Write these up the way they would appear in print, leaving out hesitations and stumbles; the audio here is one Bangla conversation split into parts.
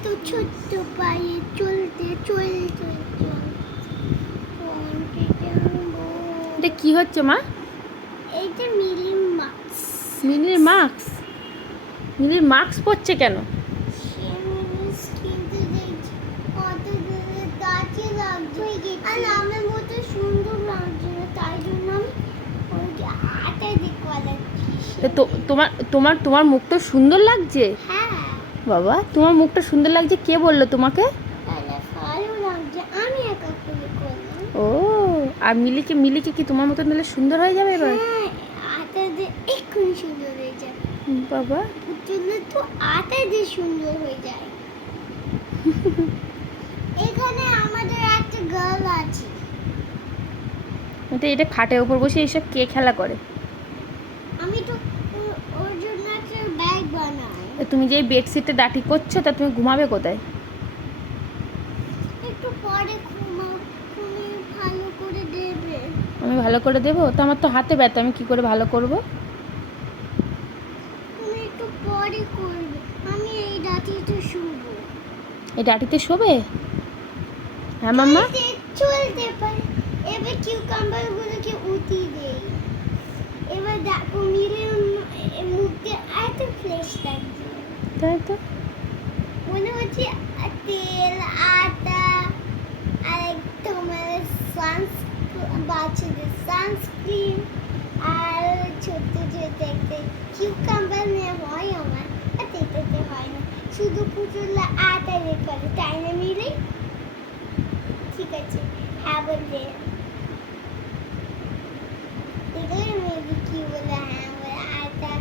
এত ছোট্ট পায়ে চলতে চলতে এটা কি হচ্ছে মা? এইটা মিলির মাছ। মিলির মাস্ক? মিলির মাস্ক পরছে কেন? সে মিলিস কিনতে দেখছি কতগুলো দাঁতে লাগছে আর আমার মতো সুন্দর লাগছে না, তাই জন্য আমি ওই যে আটা দিয়ে করাচ্ছি। তো তোমার তোমার তোমার মুখটা সুন্দর লাগছে? হ্যাঁ, বাবা, তোমার মুখটা সুন্দর লাগছে কে বললো তোমাকে? তাহলে ভালো লাগছে, আমি একা করে করলাম। ও, আর মিলিকে মিলিকে কি তোমার মতো নিলে সুন্দর হয়ে যাবে এবার? হ্যাঁ, আটা দিয়ে এক্ষুনি সুন্দর হয়ে যায়। বাবা, পুতুলে তো আটা দিয়ে সুন্দর হয়ে যায়। এখানে আমাদের একটা গার্ল আছে। এটা খাটের উপর বসে এইসব কে খেলা করে? আমি তো ওর জন্য একটা ব্যাগ বানাই। তুমি যে বেডশিটে ডাটি করছো তা তুমি ঘুমাবে কোথায়? একটু পরে ঘুমাও, তুমি ভালো করে দেবে। আমি ভালো করে দেবো? তো আমার তো হাতে ব্যথা, আমি কি করে ভালো করব? তুমি একটু পরে করবে, আমি এই রাতিতে শুবো। এই ডাটিতে শোবে? হ্যাঁ মাম্মা। চলতে পারে। এবার কিউকাম্বার গুলোকে উঠিয়ে দেই। এবার দেখো মিলের মুখে এত ফ্রেশ লাগছে, তাই তো। মনে হচ্ছে তেল আটা আর তোমার বাচ্চাদের সানস্ক্রিন আর ছোট্ট ছোট্ট একটা কিউকাম্বার নিয়ে হয় আমার, আর এটাতে হয় না, শুধু পুতুলে আটা দিয়ে করে, তাই না মিলে? ঠিক আছে, হ্যাঁ বলবে। দেখলে মেয়েদের কি বলে, হ্যাঁ বলে আটা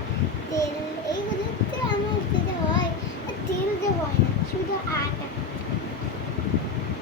তেল